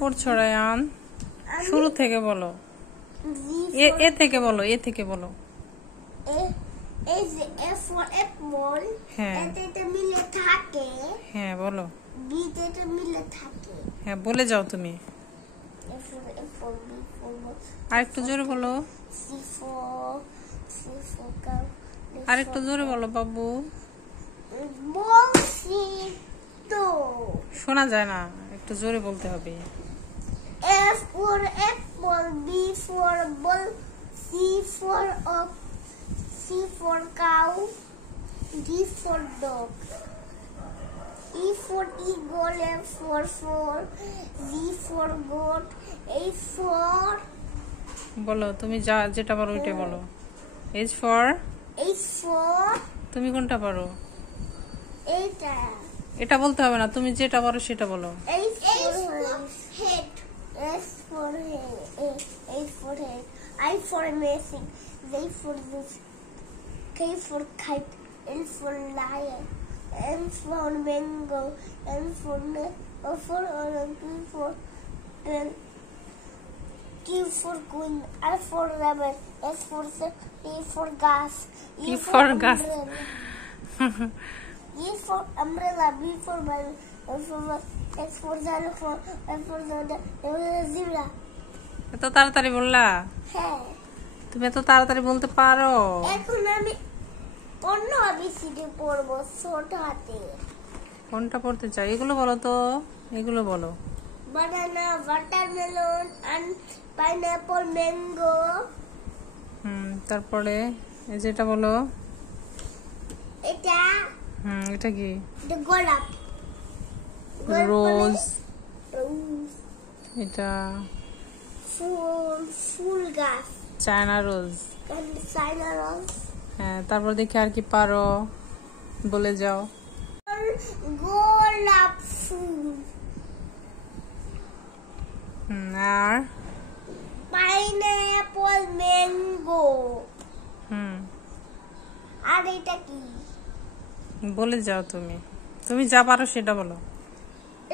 পড়ছো রায়ান? শুরু থেকে বলো। এ থেকে বলো, এ থেকে বলো। A for apple. হ্যাঁ। এতে মিলে থাকে। হ্যাঁ বলো। B তে মিলে থাকে। হ্যাঁ বলে যাও তুমি। A for apple, B for ball. আরেকটু জোরে বলো। C for cow. আরেকটু জোরে বলো বাবু। বলছি তো। শোনা যায় না, একটু জোরে বলতে হবে। A for apple, B for ball, C for cow, D for dog, E for eagle, F for G for goat, H for বলো তুমি যা যেটা পারো ওইটা বলো। H for তুমি কোনটা পারো? এটা বলতে হবে না, তুমি যেটা পারো সেটা বলো। H for head, I for amazing, J for this, K for kite, L for lion, M for mango, N for net, O for orange, P for pen, Q for queen, R for rabbit, S for set, T for gas, T for gas. E for umbrella, B for ball, F for ball, X for xylophone, F for zebra. এত তাড়াতাড়ি বললা? হ্যাঁ। তুমি এত তাড়াতাড়ি বলতে পারো? এখন আমি অন্য ABCD পড়বো ছোট হাতে। কোনটা পড়তে চাই? এগুলো বলো তো, এগুলো বলো। বানানা, ওয়াটারমেলন, পাইনাপল, ম্যাঙ্গো। তারপরে এই যেটা বলো। এটা এটা কি? গোলাপ। রোজ। এটা ফুল গাছ। China rose. China rose. হ্যাঁ, তারপর দেখি আর কি পারো, বলে যাও। গোলাপ ফুল। আর পাইনাপল, ম্যাঙ্গো। আর এটা কি? বলে যাও তুমি, তুমি যা পারো সেটা বলো।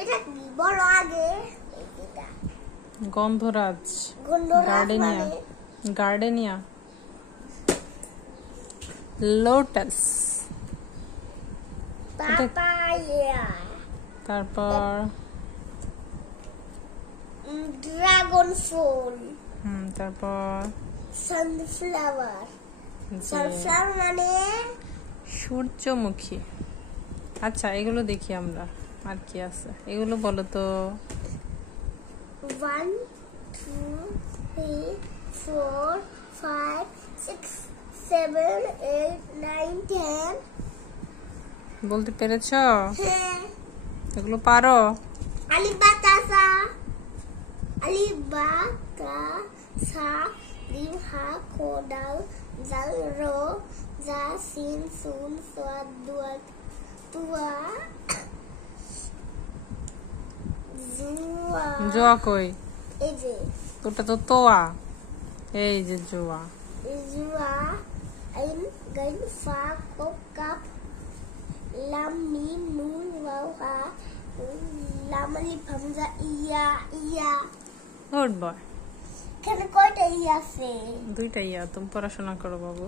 এটা কি বলো আগে। গন্ধরাজ। গার্ডেনিয়া। গার্ডেনিয়া। লোটাস। পাপায়া। তারপর ড্রাগন ফল। তারপর সানফ্লাওয়ার। সানফ্লাওয়ার মানে সূর্যমুখী। আচ্ছা, এগুলো দেখি আমরা আর কি আছে, এগুলো বলো তো। 1 2 3 4 5 6 7 8 9 10 বলতে পেরেছো? হ্যাঁ। এগুলো পারো? আলিবাতাসা, লিম হা খোদাল জাল রো জা সিন সুন সোয়াদ দুয়াত তুয়া জুয়া। জোয়া কই? এই যে ওটা তো তোয়া, এই যে জোয়া। জুয়া আইন গাইন ফা কোপ কাপ লাম মিম নুন ওয়াও হা লাম আলিফ হামজা ইয়া। Good boy. এখানে কয়টা ই আছে? 2টা ইয়া। তুমি পড়াশোনা করো বাবু।